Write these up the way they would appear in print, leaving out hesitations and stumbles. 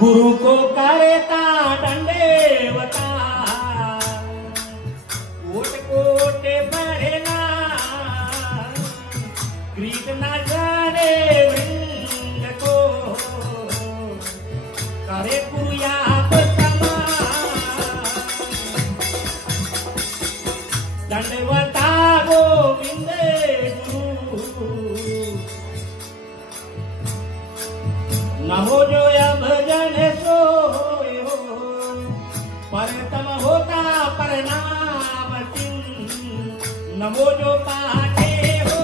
गुरु को करता दंडेवता coat coat बढ़ना कृष्ण जाने वृंद को करे कुयाप समा दंडवता गोविंद गुरु नमो जो भजन सो परतम होता परनाम नमो जो पाठे हो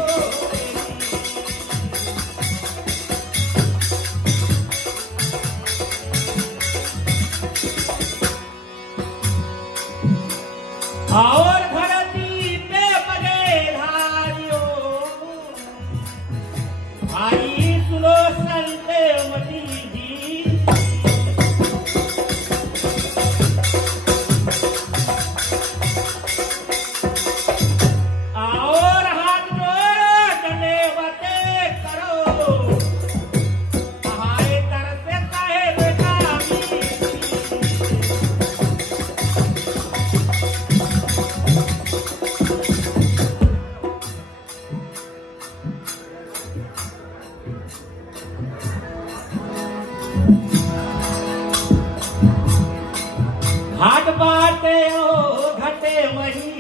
और धरती पे बजे धारियो भाई सुनो संत मती घाट बाटे ओ घटे मही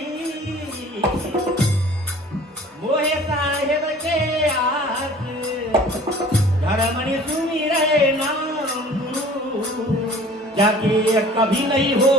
मोहे साहेब के आज धर्मनि सुनी रहे नाम गुरु जाके कभी नहीं हो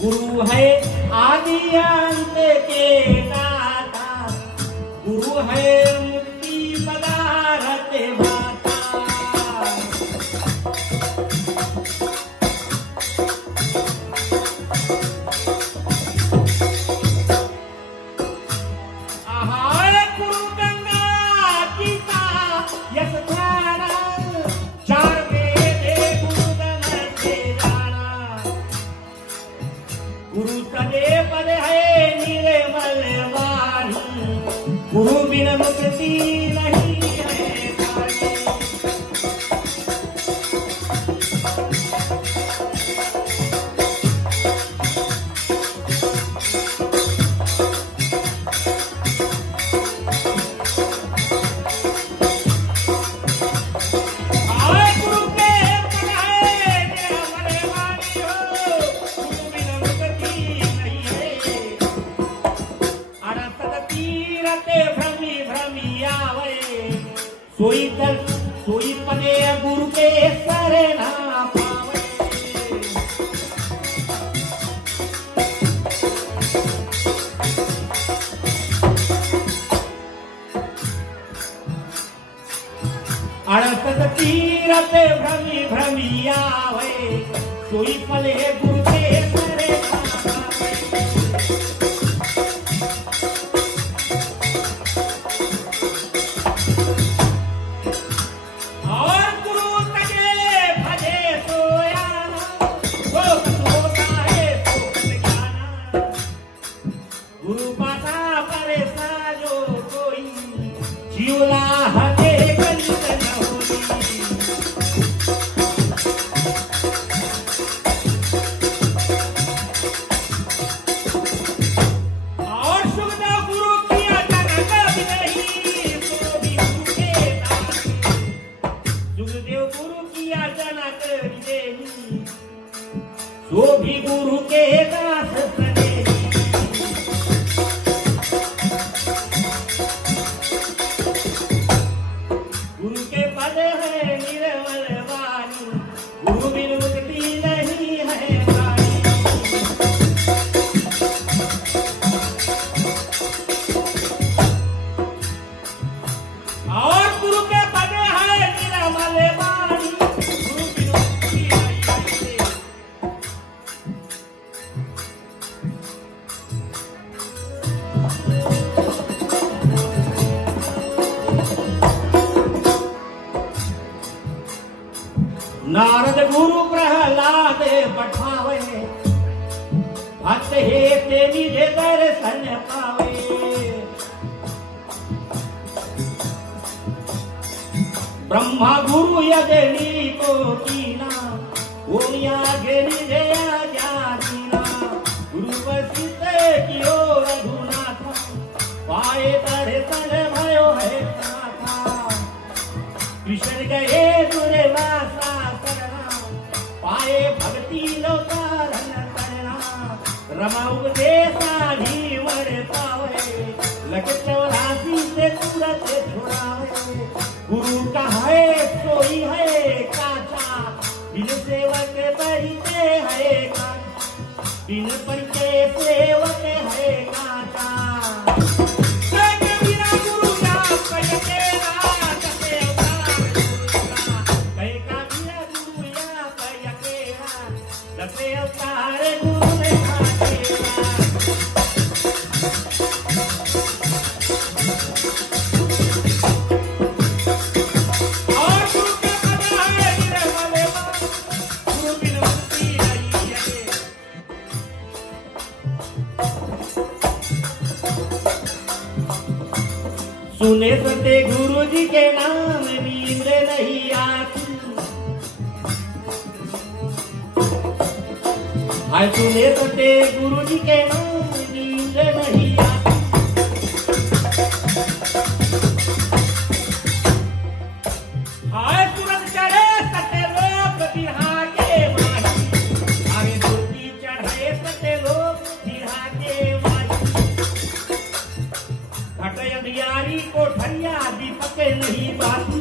गुरु है आदि अंत के दाता गुरु है मुक्ति पदार्थ भाता आहार गुरु गंगा गीता यश ध्यान चार वेद गुरु गण से जाना गुरु सदे पद है निर्मल वाणी गुरु बिन मुक्ति नहीं है पानी गुरु के पद है निर्मल वाणी हो गुरु बिन भ्रमी भ्रमी आवे सोई पदे गुरु के सरे ना पावे अड़सत तीरथ भ्रमी भ्रमी आवे सोई पदे गुरु के सरे ना पावे गुरु पासा परे साजो कोई जीवला हटे गलित न होई और सुखदेव गुरु किया जनक नहीं सो भी गुरु के दास सुखदेव गुरु किया जनक नहीं सो भी गुरु के दास पद है निर्मल वाणी, गुरु बिनु मुक्ति नहीं है वाणी। और गुरु के पद है निर्मल वाणी, गुरु बिनु मुक्ति नहीं है। नारद गुरु प्रहलाद पठावे, भक्त हे ते निज दर्शन पावे। ब्रह्मा गुरु यज्ञ को कीना, ओम याज्ञ निज आज्ञा। गुरु वशिष्ठ कियो रघुनाथ, पाए दर्शन भयो है नाथा। कृष्ण गए दुर्वासा करना, पाए भक्ति लोकारण करना। रमा उपदेशा धीवर पावे, लख 84 से तुरंत छुड़ावे। गुरु कहे सोई है काचा, बिन सेवक परिचय है काचा। बिन परिचय सेवक है काचा। सुने सते गुरु जी के नाम नींद नहीं आती। हाय सुने सते गुरु जी के नाम नींद नहीं आती। हाय तुरंत चढ़े सते लोग बिरहा के माही, आगे दूती चढ़े सते लोग बिरहा के माही। घट अंधियारी कोठरिया दीपक नहीं बाती,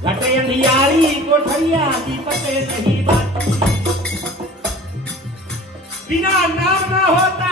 घट अंधियारी कोठरिया दीपक नहीं बाती। बिना नाम ना होता